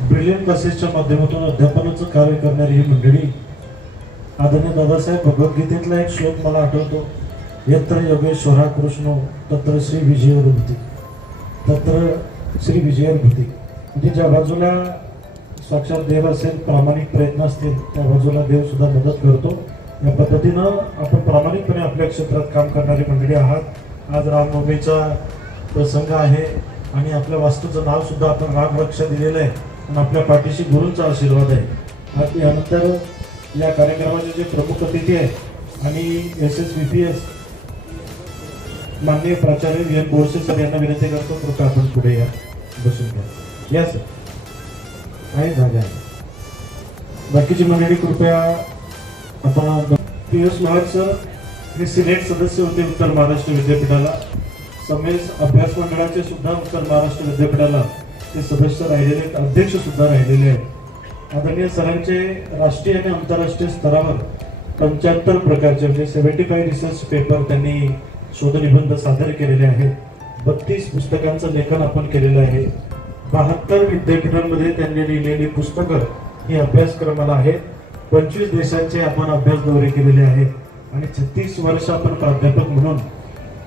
Brilliant क्लासेसच्या माध्यमातून अध्यापनाचं कार्य करणारी ही मंडळी, आदरणीय दादासाहेब भगवद्गीतेतला एक श्लोक मला आठवतो, यत्र योगेश्वरा कृष्णो तत्र श्री विजयर्भूती, तत्र श्री विजयर्भूती. म्हणजे ज्या बाजूला साक्षात देव असेल, प्रामाणिक प्रयत्न असतील, त्या बाजूला देव सुद्धा मदत करतो. या पद्धतीनं आपण प्रामाणिकपणे आपल्या क्षेत्रात काम करणारी मंडळी आहात. आज रामनवमीचा प्रसंग आहे आणि आपल्या वास्तूचं नाव सुद्धा आपण रामरक्षा दिलेलं आहे आणि आपल्या पाठीशी गुरूंचा आशीर्वाद आहे. आज यानंतर या कार्यक्रमाचे जे प्रमुख अतिथी आहेत आणि SSVPS माननीय प्राचार्य V.N. बोरसे सर यांना विनंती करतो, कृपया आपण पुढे या, बसून घ्या. या सर, आहे जागा आहे. बाकीची मंडळी कृपया आपण. P.S. लोहार सर हे सिनेट सदस्य होते उत्तर महाराष्ट्र विद्यापीठाला. समेस अभ्यास मंडळाचे सुद्धा उत्तर महाराष्ट्र विद्यापीठाला ते सदस्य राहिलेले आहेत, अध्यक्ष सुद्धा राहिलेले आहेत. आदरणीय सरांचे राष्ट्रीय आणि आंतरराष्ट्रीय स्तरावर 75 प्रकारचे म्हणजे 75 रिसर्च पेपर त्यांनी शोधनिबंध सादर केलेले आहेत. 32 पुस्तकांचं लेखन आपण केलेलं आहे. 72 विद्यापीठांमध्ये त्यांनी लिहिलेली पुस्तकं ही अभ्यासक्रमाला आहेत. 25 देशांचे आपण अभ्यास दौरे केलेले आहेत आणि 36 वर्ष आपण प्राध्यापक म्हणून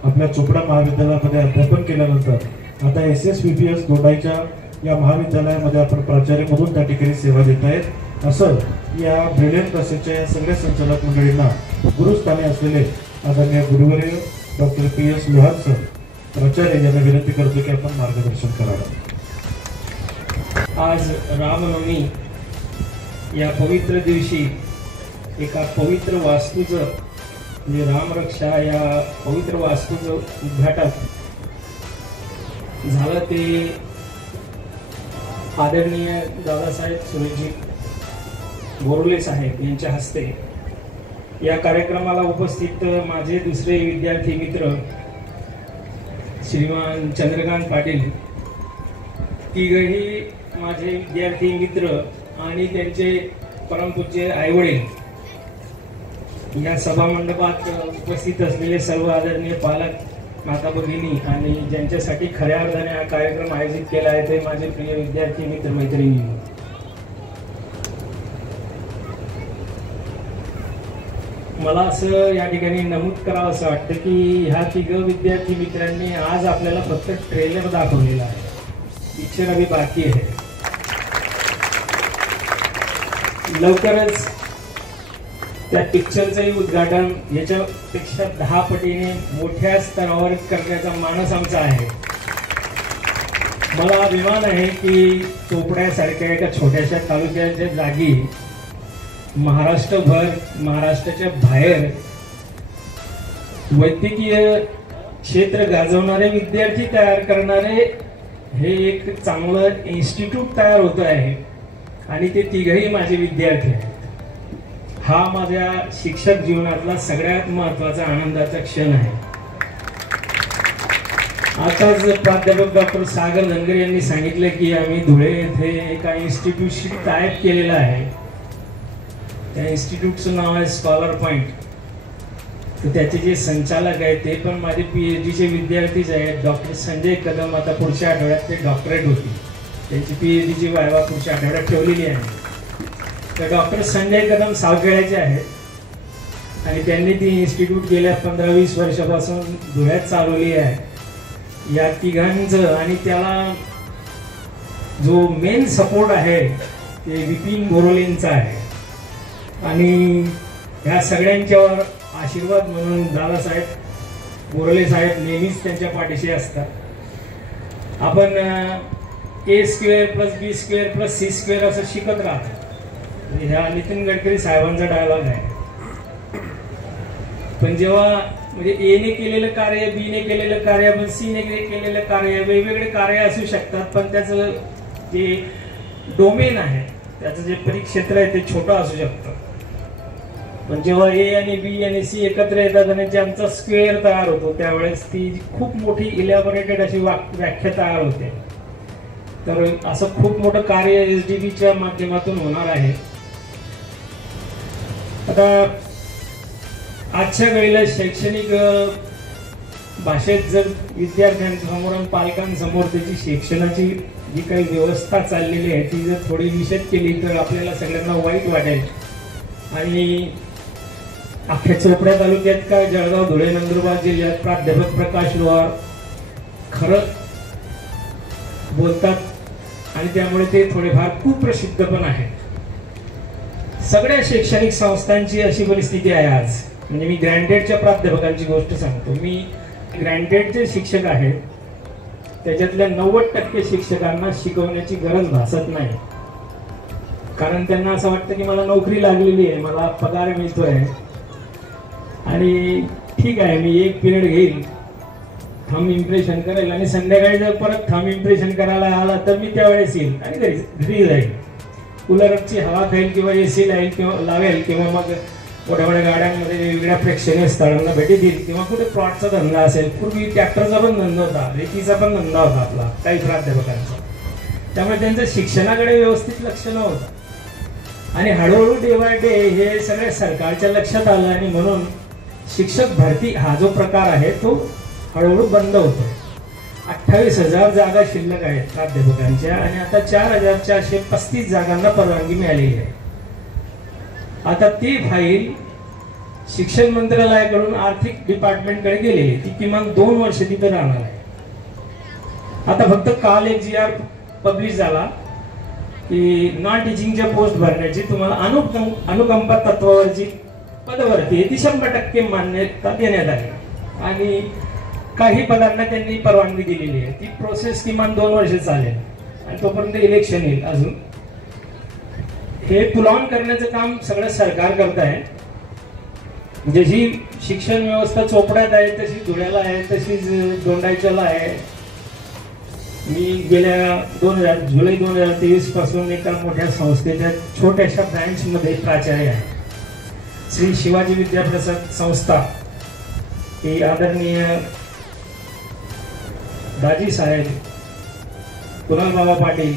आपल्या चोपडा महाविद्यालयामध्ये अध्यापन केल्यानंतर आता SSVPS दोंडाईच्या या महाविद्यालयामध्ये आपण प्राचार्य म्हणून त्या ठिकाणी सेवा देत आहेत. असं या ब्रिलियंट क्लासेसच्या या सगळ्या संचालक मंडळींना गुरुस्थानी असलेले आदरणीय गुरुवर्य डॉक्टर P.S. लोहार सर प्राचार्य यांना विनंती करतो की आपण मार्गदर्शन करावं. आज रामनवमी या पवित्र दिवशी एका पवित्र वास्तूचं म्हणजे रामरक्षा या पवित्र वास्तूचं उद्घाटन झालं. ते आदरणीय दादासाहेब सुरेशजी बोरले साहेब यांच्या हस्ते. या कार्यक्रमाला उपस्थित माझे दुसरे विद्यार्थी मित्र श्रीमान चंद्रकांत पाटील, तिघही माझे विद्यार्थी मित्र आणि त्यांचे परमपूज्य आईवडील, या सभा मंडपात उपस्थित असलेले सर्व आदरणीय पालक, माता भगिनी आणि ज्यांच्यासाठी खऱ्या अर्थाने हा कार्यक्रम आयोजित केला आहे ते माझे प्रिय विद्यार्थी मित्र मैत्रिणी. मला असं या ठिकाणी नमूद करावं असं वाटतं की ह्या तिघ विद्यार्थी मित्रांनी आज आपल्याला फक्त ट्रेलर दाखवलेला आहे, पिक्चर अभी बाकी आहे. लवकरच त्या पिक्चरचंही उद्घाटन याच्यापेक्षा 10 पटीने मोठ्या स्तरावर करण्याचा मानस आमचा आहे. मला अभिमान आहे की चोपड्यासारख्या एका छोट्याशा तालुक्याच्या जागी महाराष्ट्रभर, महाराष्ट्राच्या बाहेर वैद्यकीय क्षेत्र गाजवणारे विद्यार्थी तयार करणारे हे एक चांगलं इन्स्टिट्यूट तयार होत आहे आणि ते तिघही माझे विद्यार्थी आहेत. हा माझ्या शिक्षक जीवनातला सगळ्यात महत्वाचा आनंदाचा क्षण आहे. आताच प्राध्यापक डॉक्टर सागर धनगर यांनी सांगितलं की आम्ही धुळे येथे एका इन्स्टिट्यूटशी टायअप केलेला आहे. त्या इन्स्टिट्यूटचं नाव आहे स्कॉलर पॉइंट. तर त्याचे जे संचालक आहेत ते पण माझे PhDचे विद्यार्थीच आहेत. डॉक्टर संजय कदम आता पुढच्या आठवड्यात ते डॉक्टरेट होती, त्यांची PhDची वायवा पुढच्या आठवड्यात ठेवलेली आहे. तर डॉक्टर संजय कदम सावखेड्याचे आहेत आणि त्यांनी ती इन्स्टिट्यूट गेल्या 15-20 वर्षापासून धुळ्यात चालवली आहे. या तिघांचं आणि त्याला जो मेन सपोर्ट आहे ते विपिन बोरोलेंचा आहे आणि ह्या सगळ्यांच्यावर आशीर्वाद म्हणून दादासाहेब बोरले साहेब नेहमीच त्यांच्या पाठीशी असतात. आपण A² + B² + C² असं शिकत राहतो. ह्या नितीन गडकरी साहेबांचा डायलॉग आहे. पण जेव्हा म्हणजे A ने केलेलं कार्य, B ने केलेलं कार्य, पण C ने केलेलं कार्य, वेगवेगळे कार्य असू शकतात, पण त्याचं जे डोमेन आहे, त्याचं जे परिक्षेत्र आहे ते छोटं असू शकतं. पण जेव्हा A आणि B आणि C एकत्र येतात आणि ज्यांचा स्क्वेअर तयार होतो त्यावेळेस ती खूप मोठी इलॅबोरेटेड अशी व्याख्या तयार होते. तर असं खूप मोठं कार्य SDBच्या माध्यमातून होणार आहे. आता आजच्या वेळेला शैक्षणिक भाषेत जर विद्यार्थ्यांसमोर आणि पालकांसमोर त्याची शिक्षणाची जी काही व्यवस्था चाललेली आहे ती जर थोडी निषेध केली तर आपल्याला सगळ्यांना वाईट वाटेल. आणि अख्ख्या चोपड्या तालुक्यात का जळगाव, धुळे, नंदुरबार जिल्ह्यात प्राध्यापक प्रकाश लोहार खरं बोलतात आणि त्यामुळे ते थोडेफार कुप्रसिद्ध पण आहेत. सगळ्या शैक्षणिक संस्थांची अशी परिस्थिती आहे आज. म्हणजे मी ग्रँटेडच्या प्राध्यापकांची गोष्ट सांगतो. मी ग्रँटेडचे शिक्षक आहेत, त्याच्यातल्या 90% शिक्षकांना शिकवण्याची गरज भासत नाही. कारण त्यांना असं वाटतं की मला नोकरी लागलेली आहे, मला पगार मिळतोय आणि ठीक आहे मी एक पिरियड घेईल, थंब इम्प्रेशन करेल आणि संध्याकाळी जर परत थंब इम्प्रेशन करायला आला तर मी त्यावेळेस येईल आणि घरी जाईल. कूलरची हवा खाईल किंवा AC लावेल किंवा मग मोठ्या मोठ्या गाड्यांमध्ये वेगवेगळ्या प्रेक्षणीय स्थळांना भेटी देईल किंवा कुठे प्लॉटचा धंदा असेल. पूर्वी ट्रॅक्टरचा पण धंदा होता, रेतीचा पण धंदा होता आपला काही प्राध्यापकांचा. त्यामुळे त्यांचं शिक्षणाकडे व्यवस्थित लक्ष नव्हतं आणि हळूहळू डे बाय डे हे सगळ्या सरकारच्या लक्षात आलं आणि म्हणून शिक्षक भरती हा जो प्रकार आहे तो हळूहळू बंद होतो. 28,000 जागा शिल्लक आहेत प्राध्यापकांच्या आणि आता 4,435 जागांना परवानगी मिळालेली आहे. आता ती फाईल शिक्षण मंत्रालयाकडून आर्थिक डिपार्टमेंटकडे गेलेली, ती किमान 2 वर्ष तिथे राहणार आहे. आता फक्त काल एक GR पब्लिश झाला की नॉन टीचिंगच्या पोस्ट भरण्याची तुम्हाला अनुकंपा तत्वावरची पदभरती ती 100% मान्यता देण्यात आली आणि काही पदांना त्यांनी परवानगी दिलेली आहे. ती प्रोसेस किमान 2 वर्ष चालेल आणि तोपर्यंत इलेक्शन येईल. अजून हे पुल ऑन करण्याचं काम सगळं सरकार करत आहे. जशी शिक्षण व्यवस्था चोपड्यात आहे तशी धुळ्याला आहे, तशीच दोंडाईच्याला आहे. मी गेल्या जुलै 2023 पासून एका मोठ्या संस्थेच्या छोट्याशा ब्रँचमध्ये प्राचार्य आहे. श्री शिवाजी विद्याप्रसाद संस्था ही आदरणीय दाजी साहेब, कुणाल बाबा पाटील,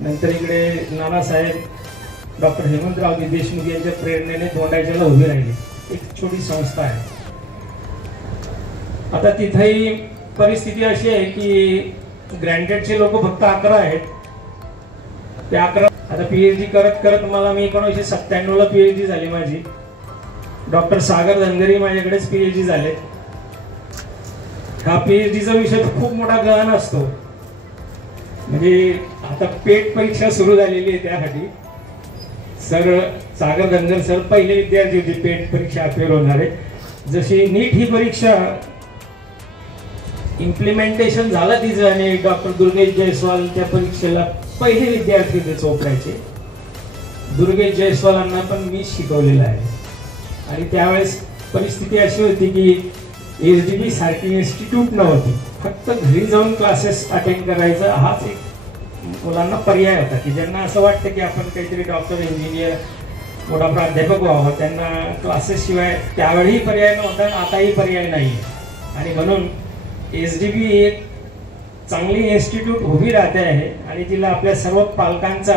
नंतर इकडे नानासाहेब डॉक्टर हेमंतराव देशमुख यांच्या प्रेरणेने दोंडाईच्याला उभी राहिली. एक छोटी संस्था आहे. आता तिथेही परिस्थिती अशी आहे की ग्रँटेडचे लोक फक्त 11 आहेत. ते 11 आता PhD करत करत मला मी 1997ला PhD झाली माझी. डॉक्टर सागर धनगरी माझ्याकडेच PhD झाले. हा PhDचा विषय खूप मोठा गहन असतो. म्हणजे आता पेट परीक्षा सुरू झालेली आहे, त्यासाठी सर सागर धनगर सर पहिले विद्यार्थी होते पेट परीक्षा अपेअर होणारे. जशी नीट ही परीक्षा इम्प्लिमेंटेशन झालं तिचं आणि डॉक्टर दुर्गेश जयस्वाल त्या परीक्षेला पहिले विद्यार्थी होते चोपड्याचे. दुर्गेश जयस्वालांना पण मी शिकवलेलं आहे आणि त्यावेळेस परिस्थिती अशी होती की SDB सारखी इन्स्टिट्यूट नव्हती. फक्त घरी जाऊन क्लासेस अटेंड करायचा हाच एक मुलांना पर्याय होता की ज्यांना असं वाटतं की आपण काहीतरी डॉक्टर, इंजिनियर, मोठा प्राध्यापक व्हावं. त्यांना क्लासेस शिवाय त्यावेळी पर्याय नव्हता, आताही पर्याय नाही. आणि म्हणून SDB एक चांगली इन्स्टिट्यूट उभी राहते आहे आणि तिला आपल्या सर्व पालकांचा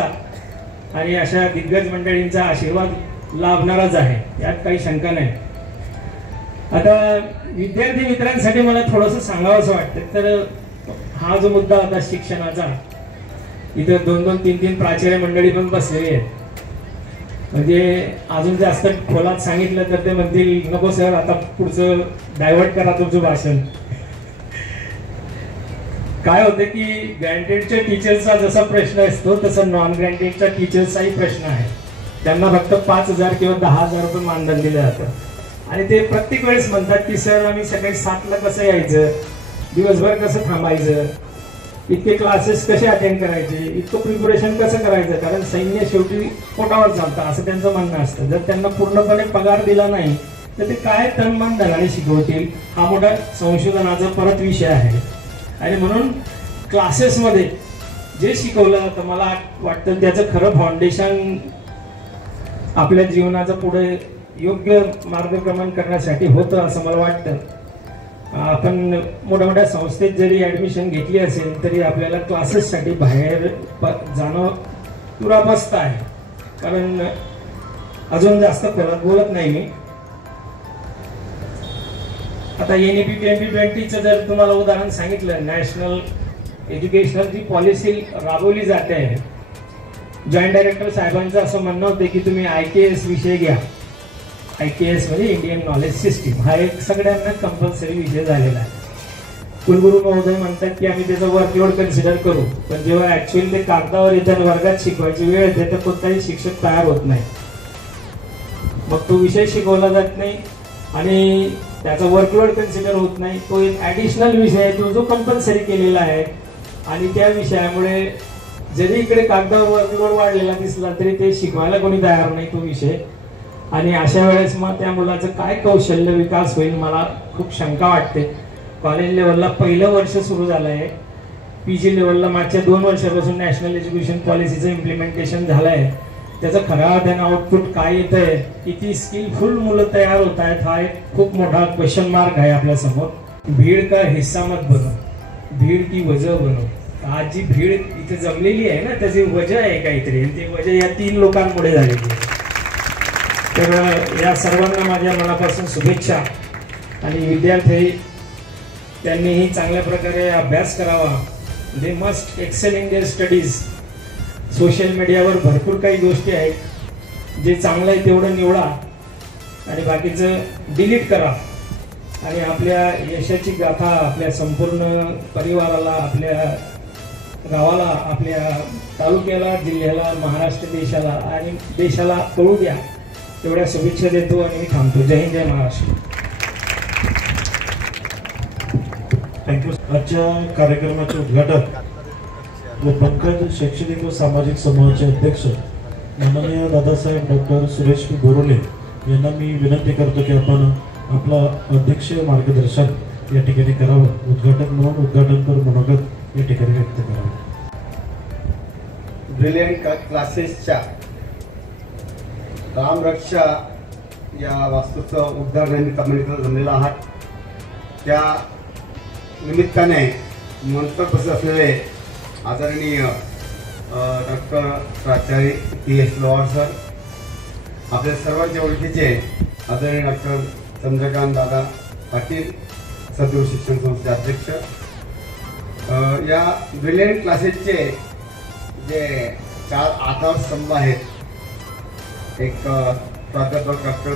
आणि अशा दिग्गज मंडळींचा आशीर्वाद लाभणारच आहे, यात काही शंका नाही. आता विद्यार्थी मित्रांसाठी मला थोडंसं सांगावंसं वाटतं. तर हा जो मुद्दा होता शिक्षणाचा, इथं 2-2, 3-3 प्राचार्य मंडळी पण बसलेली आहेत. म्हणजे अजून जास्त खोलात सांगितलं तर ते म्हणतील नको सर, आता पुढचं डायव्हर्ट करा तुमचं भाषण. काय होतं की ग्रँटेडच्या टीचर्सचा जसा प्रश्न असतो तसा नॉन ग्रँटेडच्या टीचर्सचाही प्रश्न आहे. त्यांना फक्त 5,000 किंवा 10,000 रुपये मानधन दिलं जातं आणि ते प्रत्येक वेळेस म्हणतात की सर आम्ही सकाळी 7ला कसं यायचं, दिवसभर कसं थांबायचं, इतके क्लासेस कसे अटेंड करायचे, इतकं प्रिपरेशन कसं करायचं, कारण सैन्य शेवटी पोटावर चालतं असं त्यांचं म्हणणं असतं. जर त्यांना पूर्णपणे पगार दिला नाही तर ते काय तन मन धनाने शिकवतील, हा मोठा संशोधनाचा परत विषय आहे. आणि म्हणून क्लासेसमध्ये जे शिकवलं तर मला वाटतं त्याचं खरं फाउंडेशन आपल्या जीवनाचं पुढे योग्य मार्गक्रमण करण्यासाठी होतं असं मला वाटतं. आपण मोठ्या मोठ्या संस्थेत जरी ऍडमिशन घेतली असेल तरी आपल्याला क्लासेससाठी बाहेर जाणं दुरापस्त आहे. कारण अजून जास्त बोलत नाही मी. आता NEP 2020चं जर तुम्हाला उदाहरण सांगितलं, नॅशनल एज्युकेशनल जी पॉलिसी राबवली जाते आहे, जॉईंट डायरेक्टर साहेबांचं असं म्हणणं होतं की तुम्ही IKS विषय घ्या. IKS म्हणजे इंडियन नॉलेज सिस्टीम हा एक सगळ्यांना कंपल्सरी विषय झालेला आहे. कुलगुरू महोदय म्हणतात की आम्ही त्याचा वर्कलोड कन्सिडर करू, पण जेव्हा ऍक्च्युअली ते कागदावर येतात, वर्गात शिकवायची वेळ येते, तर कोणताही शिक्षक तयार होत नाही. मग तो विषय शिकवला जात नाही आणि त्याचा वर्कलोड कन्सिडर होत नाही. तो एक ॲडिशनल विषय आहे तो जो कंपल्सरी केलेला आहे आणि त्या विषयामुळे जरी इकडे कागदावर वर्कलोड वाढलेला दिसला तरी ते शिकवायला कोणी तयार नाही तो विषय. आणि अशा वेळेस मग त्या मुलाचं काय कौशल्य विकास होईल मला खूप शंका वाटते. कॉलेज लेवलला पहिलं वर्ष सुरू झालं आहे, PG लेवलला मागच्या 2 वर्षापासून नॅशनल एज्युकेशन पॉलिसीचं इम्प्लिमेंटेशन झालं आहे. त्याचं खऱ्या अर्थानं आउटपुट काय येत आहे, किती स्किलफुल मुलं तयार होत आहेत, हा एक खूप मोठा क्वेश्चन मार्क आहे आपल्यासमोर. भीड़ का हिस्सा मत बनो, भीड़ की वजह बनो. आज जी भीड़ इथे जमलेली आहे ना त्याची वजह आहे काहीतरी, आणि ती वजह या 3 लोकांमुळे झालेली आहे. तर या सर्वांना माझ्या मनापासून शुभेच्छा. आणि विद्यार्थी त्यांनीही चांगल्या प्रकारे अभ्यास करावा. They must excel in their studies. Social मीडियावर भरपूर काही गोष्टी आहेत, जे चांगलं आहे तेवढं निवडा आणि बाकीचं डिलीट करा. आणि आपल्या यशाची गाथा आपल्या संपूर्ण परिवाराला, आपल्या गावाला, आपल्या तालुक्याला, जिल्ह्याला, महाराष्ट्र देशाला आणि देशाला कळू द्या. तेवढ्या शुभेच्छा देतो आणि मी थांबतो. जय हिंद, जय महाराष्ट्र. थँक्यू. आजच्या कार्यक्रमाचे उद्घाटक व पंकज शैक्षणिक व सामाजिक समूहाचे अध्यक्ष माननीय दादासाहेब डॉक्टर सुरेश बोरोले यांना मी विनंती करतो की आपण आपला अध्यक्षीय मार्गदर्शन या ठिकाणी करावं. उद्घाटक म्हणून उद्घाटनपर मनोगत या ठिकाणी व्यक्त करावं. ब्रिलियंट क्लासेसच्या रामरक्षा या वास्तूचं उद्घाटन कमिटीला जमलेलं आहात. त्या निमित्ताने मंत्र बसत असलेले आदरणीय डॉक्टर प्राचार्य PS लोहार सर, आपल्या सर्वांच्या ओळखीचे आदरणीय डॉक्टर चंद्रकांत दादा पाटील, सदगुरू शिक्षण संस्थेचे अध्यक्ष, या ब्रिलियंट क्लासेसचे जे 4 आधारस्तंभ आहेत, एक प्राध्यापक डॉक्टर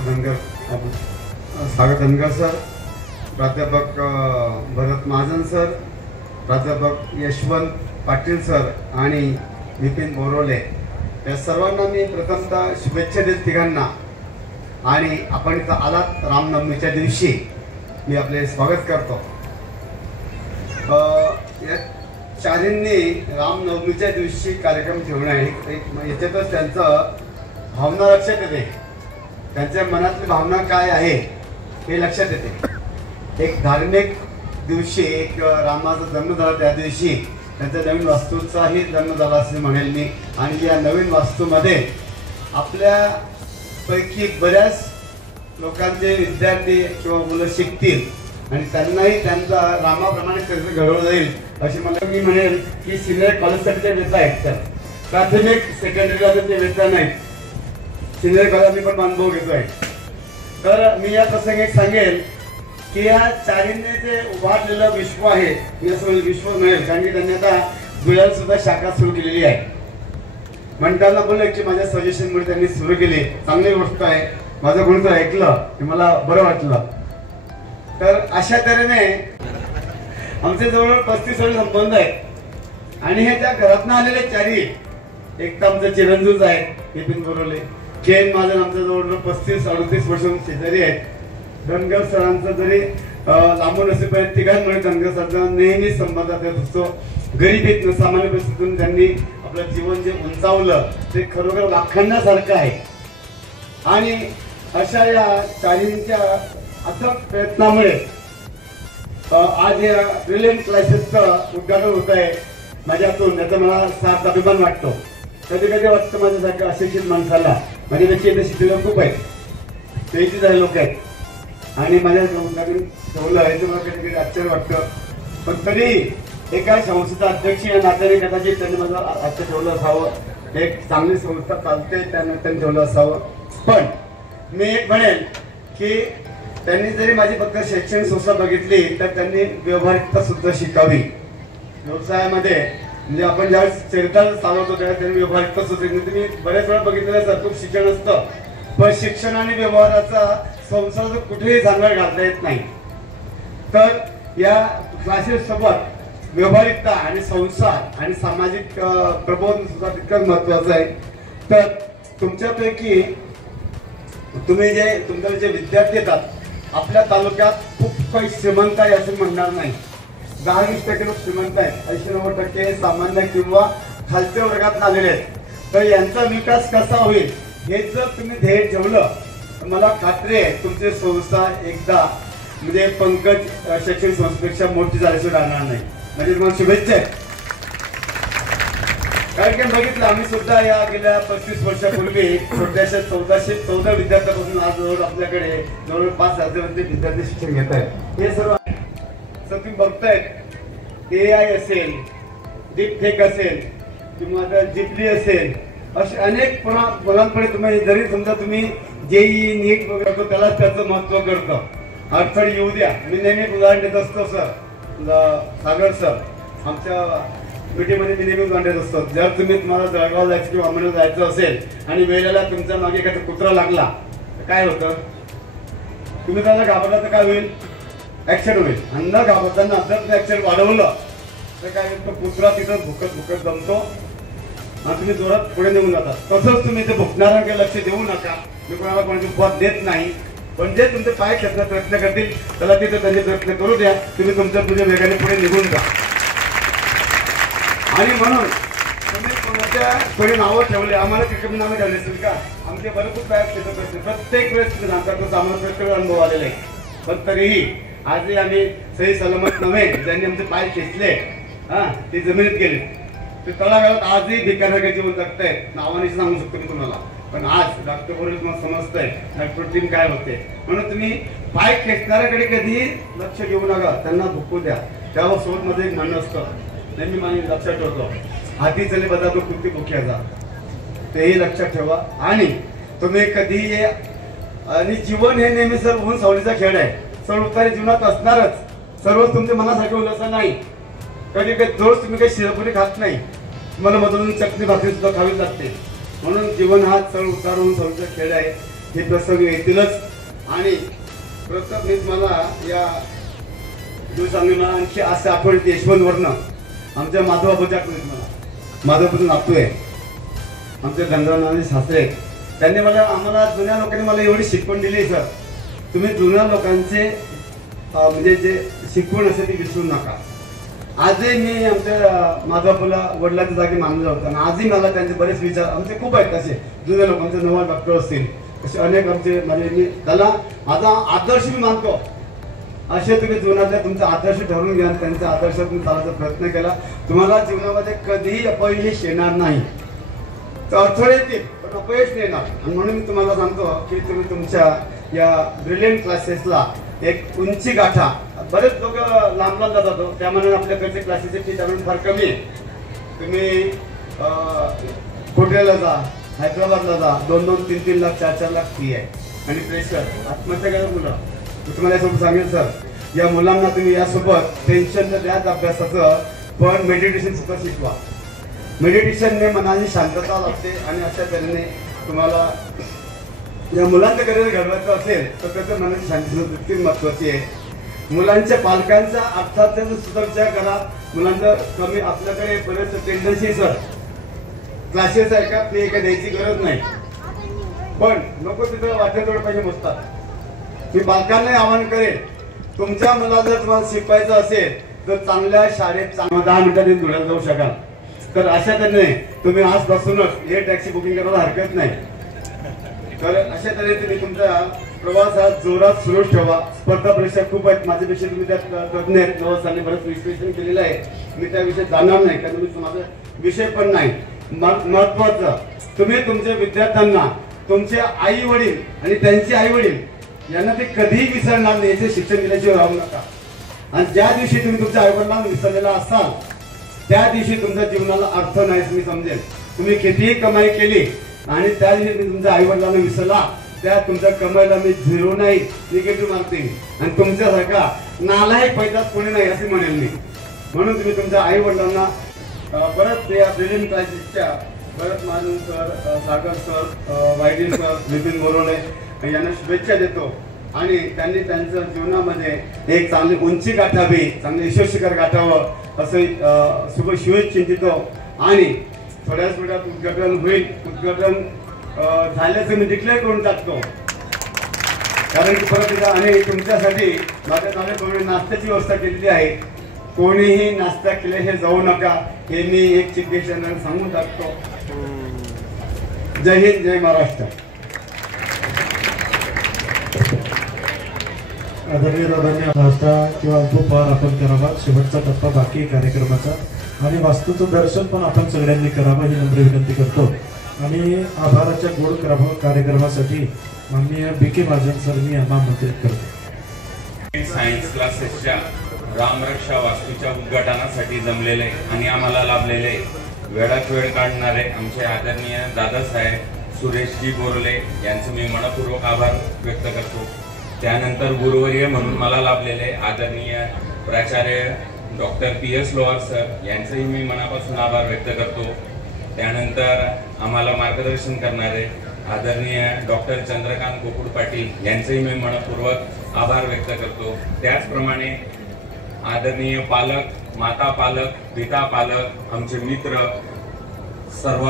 सागर धनगर सर, प्राध्यापक भरत महाजन सर, प्राध्यापक यशवंत पाटील सर आणि विपिन बोरोले, या सर्वांना मी प्रथमतः शुभेच्छा देत तिघांना. आणि आपण इथं आलात रामनवमीच्या दिवशी, मी आपले स्वागत करतो. या चारींनी रामनवमीच्या दिवशी कार्यक्रम ठेवणं आहे, याच्यातच त्यांचं भावना लक्षात येते, त्यांच्या मनातली भावना काय आहे हे लक्षात येते. एक धार्मिक दिवशी, एक रामाचा जन्म झाला त्या दिवशी त्यांच्या नवीन वास्तूचाही जन्म झाला असे म्हणेल मी. आणि या नवीन वास्तूमध्ये आपल्यापैकी बऱ्याच लोकांचे विद्यार्थी किंवा मुलं शिकतील आणि त्यांनाही त्यांचा रामाप्रमाणे चरित्र घडवलं जाईल अशी मला मी म्हणेल की सिनियर कॉलेजसाठी ते वेता आहेत, तर प्राथमिक सेकंडरीला ते वेता नाहीत, सिनियर कॉलेज मी पण अनुभव घेतोय. तर मी या प्रसंगी सांगेल की या चारींनी जे उभारलेलं विश्व आहे, मी असं विश्व मिळेल, कारण की त्यांनी आता धुळ्यात सुद्धा शाखा सुरू केलेली आहे. म्हणताना बोलले की माझ्या सजेशनमुळे त्यांनी सुरू केली, चांगली गोष्ट आहे. माझं कोणतं ऐकलं की मला बरं वाटलं. तर अशा तऱ्हेने आमचे जवळ 35 वर्ष संबंध आहेत आणि हे त्या घरातनं आलेले चारी, एक तर आमचे चिरंजीव आहेत विपिन बोरोले, केन महाजन आमच्या जवळ 35-38 वर्ष शेजारी आहेत. धनगर सरांचं जरी लांबून असेपर्यंत तिघांमुळे धनगर सरांचा नेहमी संबंधात येत असतो. गरिबीतून, सामान्य परिस्थितीतून त्यांनी आपलं जीवन जे उंचावलं ते खरोखर वाखाणण्यासारखं आहे. आणि अशा या चारींच्या अथक प्रयत्नामुळे आज या ब्रिलियंट क्लासेसचं उद्घाटन होत आहे माझ्यातून, त्याचा मला सार्थ अभिमान वाटतो. कधी कधी वाटतं माझ्यासारख्या अशिक्षित माणसाला, माझ्यापेक्षा इथे शिकलेले खूप आहेत, 33 लोक आहेत आणि माझ्या ठेवलं आहे ते मला कधी कधी आश्चर्य वाटतं. पण तरी एका संस्थेचा अध्यक्ष या नात्याने कदाचित त्यांनी माझं आश्चर्य ठेवलं असावं. एक चांगली संस्था चालते त्या नात्याने ठेवलं असावं. पण मी एक म्हणेल की त्यांनी जरी माझी फक्त शैक्षणिक संस्था बघितली तर त्यांनी व्यवहारिकता सुद्धा शिकावी. व्यवसायामध्ये म्हणजे आपण ज्यावेळेस चरित्र चालवतो त्यावेळेस व्यवहार कसं होते तुम्ही बऱ्याच वेळा बघितलेलं सर खूप शिक्षण असतं पण शिक्षण आणि व्यवहाराचा संसार कुठेही सांगायला घालता येत नाही. तर या क्लासेस सोबत व्यवहारिकता आणि संसार आणि सामाजिक प्रबोधन सुद्धा तितकंच महत्वाचं आहे. तर तुमच्यापैकी तुम्ही तुमचे जे विद्यार्थी येतात आपल्या तालुक्यात खूप काही श्रीमंत आहे असं म्हणणार नाही. 10-20% लोक श्रीमंत आहेत, 80-90% सामान्य किंवा खालच्या वर्गात आलेले आहेत. तर यांचा विकास कसा होईल हे जर तुम्ही ध्येय ठेवलं तर मला खात्री आहे तुमची संस्था एकदा म्हणजे पंकज शैक्षणिक संस्थेपेक्षा मोठी झाल्याशिवाय राहणार नाही. म्हणजे तुम्हाला शुभेच्छा आहे. कारण की बघितलं आम्ही सुद्धा या गेल्या 35 वर्षापूर्वी छोट्याशा 1414 विद्यार्थ्यापासून आज जवळ आपल्याकडे जवळ 5,000 विद्यार्थी शिक्षण घेत आहेत. हे सर्व सर तुम्ही बघतायत AI असेल, डीपफेक असेल किंवा जिपली असेल असे अनेक मुलांकडे तुम्ही जरी समजा तुम्ही JEE नीट वगैरे त्याला त्याचं महत्व करतं. अडचणी येऊ द्या. मी नेहमी उदाहरण देत असतो सर सागर सर आमच्या मीटिंगमध्ये मी नेहमी उदाहरण देत असतो. जर तुम्हाला जळगाव जायचं किंवा अमरावती जायचं असेल आणि वेळेला तुमच्या मागे एखादा कुत्रा लागला तर काय होतं? तुम्ही त्याला घाबरला तर काय होईल? ऍक्शन होईल. आणि न घाबरताना आपल्याला ऍक्शन वाढवलं तर काय होतं? कुत्रा तिथं भुकत जमतो आणि तुम्ही जोरात पुढे निघून जातात. तसंच तुम्ही ते भुकणाऱ्यांकडे लक्ष देऊ नका. मी कोणाला कोणाची उपवाद देत नाही पण जे तुमचे पाय खेचण्याचा प्रयत्न करतील त्याला तिथे त्यांचे प्रयत्न करू द्या. तुम्ही तुमच्या वेगाने पुढे निघून जा. आणि म्हणून तुम्ही कोणाच्या थोडी नावं ठेवले आम्हाला तिकडे नावं ठेवले असेल का? आमचे भरपूर पाय खेचत असते प्रत्येक वेळेस तुम्ही सांगता तो आम्हाला प्रत्येक अनुभव आलेला आहे. पण तरीही आजही आम्ही सही सलामत नव्हे ज्यांनी आमचे पाय खेचले ते जमिनीत गेले ते तळागाळात आजही भिकाऱ्याचे जीवन जगतायत. नावाने सांगू शकतो मी तुम्हाला. पण आज डॉक्टर बोलून तुम्हाला समजतंय डॉक्टर टीम काय होते. म्हणून तुम्ही पाय खेचणाऱ्याकडे कधी लक्ष देऊ नका. त्यांना भुकू द्या. त्यावर सोबत मध्ये एक म्हणणं असतं नेहमी माझी लक्षात ठेवतो. हाती चले बदा तो कुठे भुक्याचा तेही लक्षात ठेवा. आणि तुम्ही कधी आणि जीवन हे नेहमी सर ऊन सावलीचा खेळ आहे. चढ उतारी जीवनात असणारच. सर्वच तुमच्या मनासारखे होईल असं नाही. कधी कधी रोज तुम्ही काही शिरपुरी खात नाही. तुम्हाला मधून चटणी भाकरी सुद्धा खावी लागते. म्हणून जीवन हा चढ उतारून सावलीचा खेळ आहे. हे प्रसंग येतीलच. आणि प्रथम मला या दिवसांनी आणखी असं आठवण येते यशवंतवरनं आमच्या माधवबाबूच्या आठवणीत मला माधवबाबूचं नातू आहे आमचे गंगाराम शास्त्री. त्यांनी आम्हाला जुन्या लोकांनी मला एवढी शिकवण दिली सर. तुम्ही जुन्या लोकांचे म्हणजे जे शिकवण असेल ती विसरू नका. आजही मी आमच्या माधवबाबूला वडिलांच्या जागी मानलं होतं आणि आजही मला त्यांचे बरेच विचार आमचे खूप आहेत. असे जुन्या लोकांचे नवा डॉक्टर असतील असे अनेक आमचे म्हणजे मी त्याला माझा आदर्श मी मानतो. असे तुम्ही जीवनातल्या तुमचा आदर्श ठरवून घ्या. त्यांचा आदर्श तुम्ही चालायचा प्रयत्न केला तुम्हाला जीवनामध्ये कधीही अपयश येणार नाही. तर अडथळे येतील पण अपयश येणार. आणि म्हणून मी तुम्हाला सांगतो की तुम्ही तुमच्या या ब्रिलियंट क्लासेसला एक उंची गाठा. बरेच लोक लांब लांब जातो त्यामुळे आपल्याकडचे क्लासेसची फी त्यामुळे फार कमी आहे. तुम्ही कोटऱ्याला जा हैदराबादला जा 2-2, 3-3 लाख 4-4 लाख फी आहे. आणि प्रेशर आत्महत्या करा मुलं. मी तुम्हाला यासोबत सांगेल सर या मुलांना तुम्ही यासोबत टेन्शन तर द्याच अभ्यासाचं पण मेडिटेशन सुद्धा शिकवा. मेडिटेशनने मनाची शांतता लागते आणि अशा तऱ्हेने तुम्हाला या मुलांचं करिअर घडवायचं असेल तर त्याचं मनाची शांती तितकी महत्वाची आहे. मुलांच्या पालकांचा अर्थात सुद्धा विचार करा. मुलांचा कमी आपल्याकडे बरेच टेंडन्सी सर क्लासेस आहे का फी काय द्यायची गरज नाही पण नको तिथं वाटतं तेवढं पैसे मोजतात. मी पालकांना आवाहन करेन तुमच्या मुलाला जर तुम्हाला शिकवायचं असेल तर चांगल्या शाळेत 10 मिनिटात धुळ्यात जाऊ शकाल. तर अशा तऱ्हेने तुम्ही आजपासूनच हे टॅक्सी बुकिंग करायला हरकत नाही. तर अशा तऱ्हेने तुम्ही तुमचा प्रवासात जोरात सुरू ठेवा. स्पर्धा परीक्षा खूप आहेत. माझ्यापेक्षा तुम्ही त्यात तज्ञ आहेत. नवसाने बरंच विश्लेषण केलेलं आहे. मी त्या विषयात जाणार नाही कारण मी माझा विषय पण नाही. महत्वाचं तुम्ही तुमच्या विद्यार्थ्यांना तुमचे आई वडील आणि त्यांचे आई वडील यांना ते कधीही विसरणार नाही याचे शिक्षण दिल्याशिवाय राहू नका. आणि ज्या दिवशी तुम्ही तुमच्या आई वडिलांना विसरलेला असाल त्या दिवशी तुमच्या जीवनाला अर्थ नाही तुम्ही समजेल. तुम्ही कितीही कमाई केली आणि त्या दिवशी तुम्ही तुमच्या आई वडिलांना विसरला त्या तुमच्या कमाईला मी 0 नाही निगेटिव्ह मार्क देईन. आणि तुमच्यासारखा नालायक पैदा कोणी नाही असे म्हणेल मी. म्हणून तुम्ही तुमच्या आई वडिलांना परत या ब्रिलियंट क्रायसिसच्या परत मानून सर, सागर सर, वायडी सर, विपिन बोरोले यांना शुभेच्छा देतो आणि त्यांनी त्यांच्या जीवनामध्ये एक चांगली उंची गाठावी, चांगले यशस्वीकर गाठावं असं शुभेच्छा चिंतितो आणि थोड्याच वेळात उद्घाटन होईल. उद्घाटन झाल्याचं मी डिक्लेअर करून टाकतो, कारण की परत एकदा आणि तुमच्यासाठी माझ्या नावे कोणी नाश्त्याची व्यवस्था केलेली आहे. कोणीही नाश्ता केल्याशिवाय जाऊ नका हे मी एक चीफ गेस्टांना सांगून टाकतो. जय हिंद, जय महाराष्ट्र. आदरणीय दादांनी नाश्ता किंवा अल्पोपहार आपण करावा. शेवटचा टप्पा बाकी कार्यक्रमाचा आणि वास्तूचं दर्शन पण आपण सगळ्यांनी करावं ही नम्र विनंती करतो. आणि आभाराच्या गोड कार्यक्रमासाठी माननीय BK महाजन सरांनी आमंत्रित करतो. सायन्स क्लासेसच्या रामरक्षा वास्तूच्या उद्घाटनासाठी जमलेले आणि आम्हाला लाभलेले वेळात वेळ काढणारे आमचे आदरणीय दादासाहेब सुरेशजी बोरले यांचं मी मनपूर्वक आभार व्यक्त करतो. त्यानंतर गुरुवर्य म्हणून मला लाभलेले आदरणीय प्राचार्य डॉक्टर PS लोहार सर यांचंही मी मनापासून आभार व्यक्त करतो. त्यानंतर आम्हाला मार्गदर्शन करणारे आदरणीय डॉक्टर चंद्रकांत गोकुळ पाटील यांचंही मी मनपूर्वक आभार व्यक्त करतो. त्याचप्रमाणे आदरणीय पालक, माता पालक, पिता पालक, आमचे मित्र, सर्व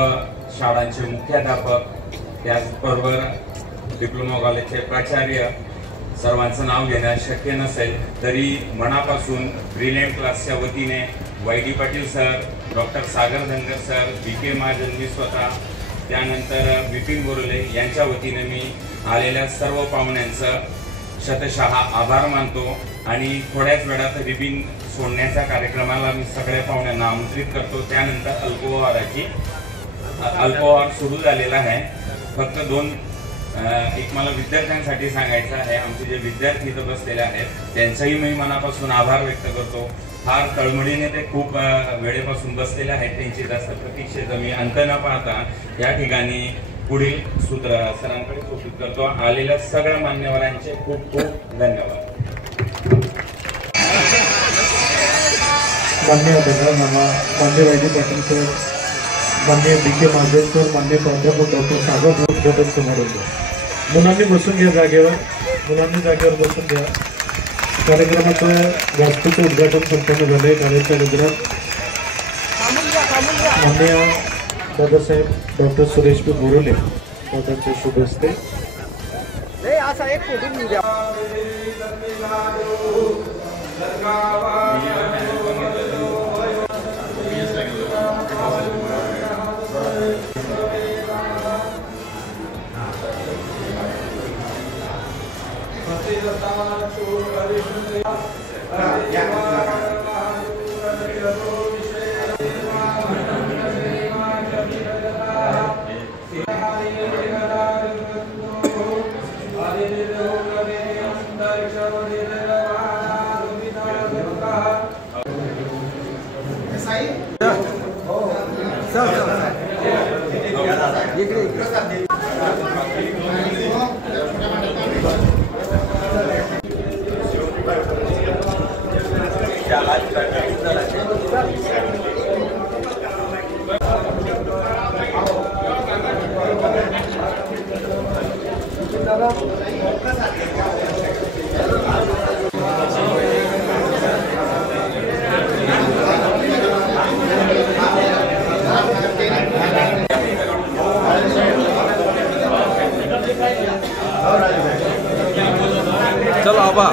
शाळांचे मुख्याध्यापक, त्याचबरोबर डिप्लोमा कॉलेजचे प्राचार्य, सर्वांचं नाव घेण्यास शक्य नसेल तरी मनापासून ब्रिलियंट क्लासच्या वतीने YD पाटील सर, डॉक्टर सागर धनगर सर, BK महाजन मी स्वतः, त्यानंतर विपिन बोरले यांच्या वतीने मी आलेल्या सर्व पाहुण्यांचं शतशः आभार मानतो. आणि थोड्याच वेळात रिबीन सोडण्याच्या कार्यक्रमाला मी सगळ्या पाहुण्यांना आमंत्रित करतो. त्यानंतर अल्पोहार सुरू झालेला आहे. फक्त एक मला विद्यार्थ्यांसाठी सांगायचं आहे. आमचे जे विद्यार्थी इथं बसलेले आहेत त्यांचाही मी मनापासून आभार व्यक्त करतो. फार तळमळीने ते खूप वेळेपासून बसलेले आहेत. त्यांची जास्त प्रतीक्षेचा मी अंत न पाहता या ठिकाणी पुढील सूत्र सरांकडे सूचित करतो. आलेल्या सगळ्या मान्यवरांचे खूप खूप धन्यवाद. मान्य मान्य YD पाटील सर, मान्य BK महाजन सर, मान्य प्राध्यापक डॉक्टर सागर उद्घाटन समारंभ. मुलांनी बसून घ्या जागेवर, मुलांनी जागेवर बसून घ्या. कार्यक्रमाचं वास्तूचं उद्घाटन संपन्न झाले. कार्यच्या गजरात मान्य दादासाहेब डॉक्टर सुरेश बोरले दादांचे शुभ हस्ते. चलो आबा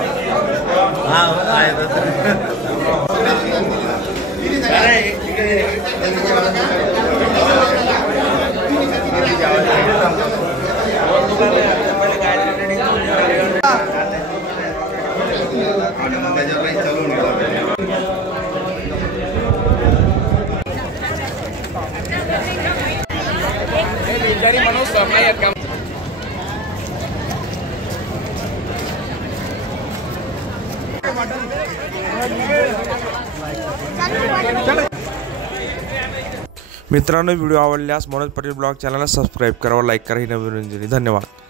dari manusia mayat kamu. मित्रांनो, व्हिडिओ आवडल्यास मनोज पाटील ब्लॉग चॅनलला सबस्क्राईब करा, लाईक करा ही नवीन धन्यवाद.